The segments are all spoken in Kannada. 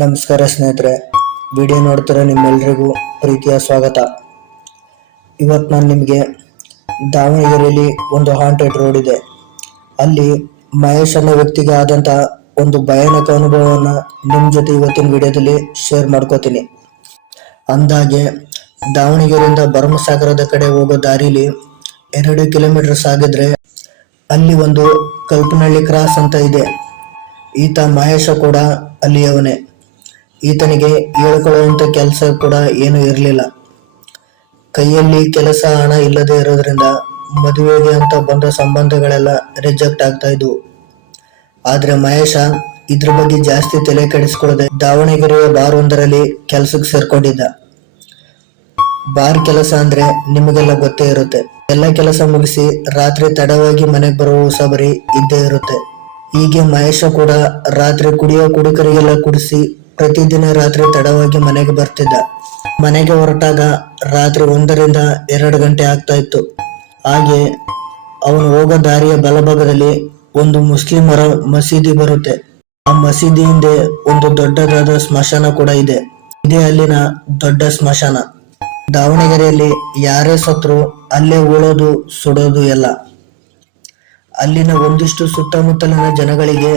ನಮಸ್ಕಾರ ಸ್ನೇಹಿತರೆ, ವಿಡಿಯೋ ನೋಡ್ತಿರೋ ನಿಮ್ಮೆಲ್ಲರಿಗೂ ಪ್ರೀತಿಯ ಸ್ವಾಗತ. ಇವತ್ತು ನಾನು ನಿಮಗೆ ದಾವಣಗೆರೆಯಲ್ಲಿ ಒಂದು ಹಾಂಟೆಡ್ ರೋಡ್ ಇದೆ, ಅಲ್ಲಿ ಮಹೇಶ್ ಅನ್ನೋ ವ್ಯಕ್ತಿಗೆ ಆದಂಥ ಒಂದು ಭಯಾನಕ ಅನುಭವವನ್ನು ನಿಮ್ಮ ಜೊತೆ ಇವತ್ತಿನ ವಿಡಿಯೋದಲ್ಲಿ ಶೇರ್ ಮಾಡ್ಕೋತೀನಿ. ಅಂದಾಗೆ ದಾವಣಗೆರೆಯಿಂದ ಭರಮಸಾಗರದ ಕಡೆ ಹೋಗೋ ದಾರಿಲಿ 2 ಕಿಲೋಮೀಟರ್ ಸಾಗಿದ್ರೆ ಅಲ್ಲಿ ಒಂದು ಕಲ್ಪನಹಳ್ಳಿ ಕ್ರಾಸ್ ಅಂತ ಇದೆ. ಈತ ಮಹೇಶ ಕೂಡ ಅಲ್ಲಿಯವನೇ. ಈತನಿಗೆ ಹೇಳ್ಕೊಳ್ಳುವಂಥ ಕೆಲಸ ಕೂಡ ಏನೂ ಇರಲಿಲ್ಲ. ಕೈಯಲ್ಲಿ ಕೆಲಸ ಹಣ ಇಲ್ಲದೆ ಇರೋದ್ರಿಂದ ಮದುವೆಗೆ ಅಂತ ಬಂದ ಸಂಬಂಧಗಳೆಲ್ಲ ರಿಜೆಕ್ಟ್ ಆಗ್ತಾ ಇದ್ವು. ಆದರೆ ಮಹೇಶ ಇದ್ರ ಬಗ್ಗೆ ಜಾಸ್ತಿ ತಲೆ ಕೆಡಿಸ್ಕೊಳ್ಳದೆ ದಾವಣಗೆರೆಯ ಬಾರ್ ಒಂದರಲ್ಲಿ ಕೆಲಸಕ್ಕೆ ಸೇರ್ಕೊಂಡಿದ್ದ. ಬಾರ್ ಕೆಲಸ ಅಂದ್ರೆ ನಿಮಗೆಲ್ಲ ಗೊತ್ತೇ ಇರುತ್ತೆ. ಎಲ್ಲ ಕೆಲಸ ಮುಗಿಸಿ ರಾತ್ರಿ ತಡವಾಗಿ ಮನೆಗೆ ಬರುವ ಉಸಾಬರಿ ಇದ್ದೇ ಇರುತ್ತೆ. ಹೀಗೆ ಮಹೇಶ ಕೂಡ ರಾತ್ರಿ ಕುಡಿಯೋ ಕುಡುಕರಿಗೆಲ್ಲ ಕುಡಿಸಿ ಪ್ರತಿದಿನ ರಾತ್ರಿ ತಡವಾಗಿ ಮನೆಗೆ ಬರ್ತಿದ್ದ. ಮನೆಗೆ ಹೊರಟಾಗ ರಾತ್ರಿ 1ರಿಂದ 2 ಗಂಟೆ ಆಗ್ತಾ ಇತ್ತು. ಹಾಗೆ ಅವನು ಹೋಗೋ ದಾರಿಯ ಬಲಭಾಗದಲ್ಲಿ ಒಂದು ಮುಸ್ಲಿಮರ ಮಸೀದಿ ಬರುತ್ತೆ. ಆ ಮಸೀದಿ ಹಿಂದೆ ಒಂದು ದೊಡ್ಡದಾದ ಸ್ಮಶಾನ ಕೂಡ ಇದೆ. ಇದೇ ಅಲ್ಲಿನ ದೊಡ್ಡ ಸ್ಮಶಾನ. ದಾವಣಗೆರೆಯಲ್ಲಿ ಯಾರೇ ಸತ್ರು ಅಲ್ಲೇ ಉಳೋದು ಸುಡೋದು ಎಲ್ಲ. ಅಲ್ಲಿನ ಒಂದಿಷ್ಟು ಸುತ್ತಮುತ್ತಲಿನ ಜನಗಳಿಗೆ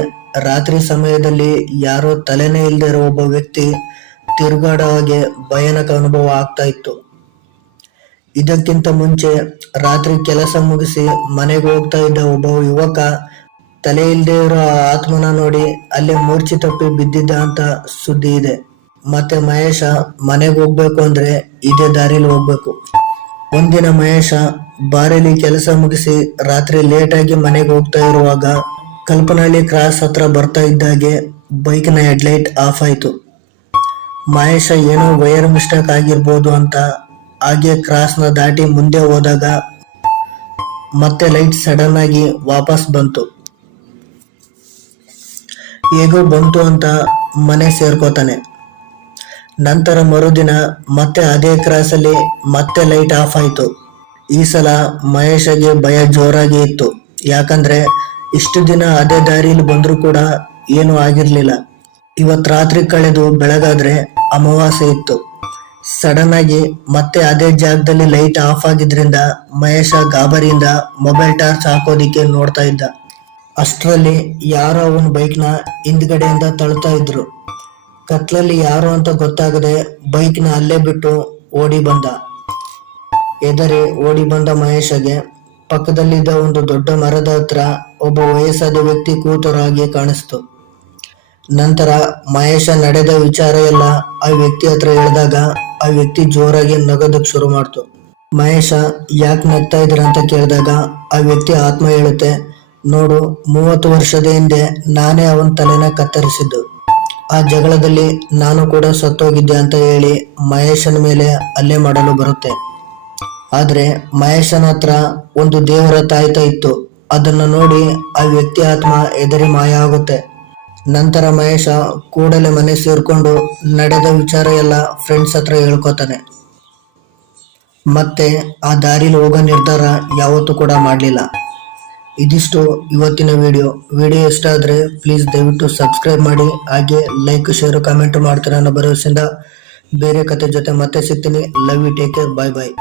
ರಾತ್ರಿ ಸಮಯದಲ್ಲಿ ಯಾರೋ ತಲೆನೇ ಇಲ್ಲದೆ ಇರೋ ಒಬ್ಬ ವ್ಯಕ್ತಿ ತಿರುಗಾಡೋ ಹಾಗೆ ಭಯಾನಕ ಅನುಭವ ಆಗ್ತಾ ಇತ್ತು. ಇದಕ್ಕಿಂತ ಮುಂಚೆ ರಾತ್ರಿ ಕೆಲಸ ಮುಗಿಸಿ ಮನೆಗೆ ಹೋಗ್ತಾ ಇದ್ದ ಒಬ್ಬ ಯುವಕ ತಲೆ ಇಲ್ಲದೆ ಇರೋ ಆತ್ಮನ ನೋಡಿ ಅಲ್ಲೇ ಮೂರ್ಛೆ ತಪ್ಪಿ ಬಿದ್ದಿದ್ದ ಅಂತ ಸುದ್ದಿ ಇದೆ. ಮತ್ತೆ ಮಹೇಶ ಮನೆಗೆ ಹೋಗ್ಬೇಕು ಅಂದ್ರೆ ಇದೇ ದಾರಿಲಿ ಹೋಗ್ಬೇಕು. ಒಂದಿನ ಮಹೇಶ ಬಾರಲ್ಲಿ ಕೆಲಸ ಮುಗಿಸಿ ರಾತ್ರಿ ಲೇಟಾಗಿ ಮನೆಗೆ ಹೋಗ್ತಾ ಇರುವಾಗ ಕಲ್ಪನಹಳ್ಳಿ ಕ್ರಾಸ್ ಹತ್ರ ಬರ್ತಾ ಇದ್ದಾಗೆ ಬೈಕ್ನ ಹೆಡ್ಲೈಟ್ ಆಫ್ ಆಯ್ತು. ಮಹೇಶ ಏನೋ ವೈರ್ ಮಿಸ್ಟೇಕ್ ಆಗಿರ್ಬೋದು ಅಂತ ಹಾಗೆ ಕ್ರಾಸ್ನ ದಾಟಿ ಮುಂದೆ ಹೋದಾಗ ಮತ್ತೆ ಲೈಟ್ ಸಡನ್ ಆಗಿ ವಾಪಸ್ ಬಂತು. ಹೇಗೋ ಬಂತು ಅಂತ ಮನೆ ಸೇರ್ಕೋತಾನೆ. ನಂತರ ಮರುದಿನ ಮತ್ತೆ ಅದೇ ಕ್ರಾಸಲ್ಲಿ ಮತ್ತೆ ಲೈಟ್ ಆಫ್ ಆಯ್ತು. ಈ ಸಲ ಮಹೇಶಗೆ ಭಯ ಜೋರಾಗಿ ಇತ್ತು. ಯಾಕಂದ್ರೆ ಇಷ್ಟು ದಿನ ಅದೇ ದಾರಿಯಲ್ಲಿ ಬಂದರೂ ಕೂಡ ಏನೂ ಆಗಿರ್ಲಿಲ್ಲ. ಇವತ್ತು ರಾತ್ರಿ ಕಳೆದು ಬೆಳಗಾದ್ರೆ ಅಮಾವಾಸ್ಯೆ ಇತ್ತು. ಸಡನ್ ಆಗಿ ಮತ್ತೆ ಅದೇ ಜಾಗದಲ್ಲಿ ಲೈಟ್ ಆಫ್ ಆಗಿದ್ರಿಂದ ಮಹೇಶ ಗಾಬರಿಯಿಂದ ಮೊಬೈಲ್ ಟಾರ್ಚ್ ಹಾಕೋದಿಕ್ಕೆ ನೋಡ್ತಾ ಇದ್ದ. ಅಷ್ಟರಲ್ಲಿ ಯಾರೋ ಅವನ ಬೈಕ್ನ ಹಿಂದ್ಗಡೆಯಿಂದ ತಳ್ತಾ ಇದ್ರು. ಕತ್ಲಲ್ಲಿ ಯಾರು ಅಂತ ಗೊತ್ತಾಗದೆ ಬೈಕ್ನ ಅಲ್ಲೇ ಬಿಟ್ಟು ಓಡಿ ಬಂದ. ಎದರೆ ಓಡಿ ಬಂದ ಮಹೇಶಗೆ ಪಕ್ಕದಲ್ಲಿದ್ದ ಒಂದು ದೊಡ್ಡ ಮರದ ಹತ್ರ ಒಬ್ಬ ವಯಸ್ಸಾದ ವ್ಯಕ್ತಿ ಕೂತರೋ ಹಾಗೆ ಕಾಣಿಸ್ತು. ನಂತರ ಮಹೇಶ ನಡೆದ ವಿಚಾರ ಎಲ್ಲ ಆ ವ್ಯಕ್ತಿ ಹತ್ರ ಹೇಳಿದಾಗ ಆ ವ್ಯಕ್ತಿ ಜೋರಾಗಿ ನಗೋದಕ್ಕೆ ಶುರು ಮಾಡ್ತು. ಮಹೇಶ ಯಾಕೆ ನಗ್ತಾ ಇದ್ರ ಅಂತ ಕೇಳಿದಾಗ ಆ ವ್ಯಕ್ತಿ ಆತ್ಮ ಹೇಳುತ್ತೆ, ನೋಡು 30 ವರ್ಷದ ಹಿಂದೆ ನಾನೇ ಅವನ ತಲೆನ ಕತ್ತರಿಸಿದ್ದು. ಆ ಜಗಳದಲ್ಲಿ ನಾನು ಕೂಡ ಸತ್ತೋಗಿದ್ದೆ ಅಂತ ಹೇಳಿ ಮಹೇಶನ ಮೇಲೆ ಹಲ್ಲೆ ಮಾಡಲು ಬರುತ್ತೆ. ಆದ್ರೆ ಮಹೇಶನ ಹತ್ರ ಒಂದು ದೇವರ ತಾಯ್ತ ಇತ್ತು. ಅದನ್ನ ನೋಡಿ ಆ ವ್ಯಕ್ತಿ ಆತ್ಮ ಎದರಿ ಮಾಯ ಆಗುತ್ತೆ. ನಂತರ ಮಹೇಶ ಕೂಡಲೇ ಮನೆ ಸೇರ್ಕೊಂಡು ನಡೆದ ವಿಚಾರ ಎಲ್ಲ ಫ್ರೆಂಡ್ಸ್ ಹತ್ರ ಹೇಳ್ಕೊತಾನೆ. ಮತ್ತೆ ಆ ದಾರಿಲಿ ಹೋಗೋ ನಿರ್ಧಾರ ಯಾವತ್ತೂ ಕೂಡ ಮಾಡಲಿಲ್ಲ. ಇದಿಷ್ಟು ಇವತ್ತಿನ ವಿಡಿಯೋ ಇಷ್ಟ ಆದರೆ ಪ್ಲೀಸ್ ದಯವಿಟ್ಟು ಸಬ್ಸ್ಕ್ರೈಬ್ ಮಾಡಿ, ಹಾಗೆ ಲೈಕ್ ಶೇರ್ ಕಾಮೆಂಟ್ ಮಾಡ್ತಾರೆ ಅನ್ನೋ ಭರವಸೆಯಿಂದ ಬೇರೆ ಕತೆ ಜೊತೆ ಮತ್ತೆ ಸಿಗ್ತೀನಿ. Love you, take care, bye bye.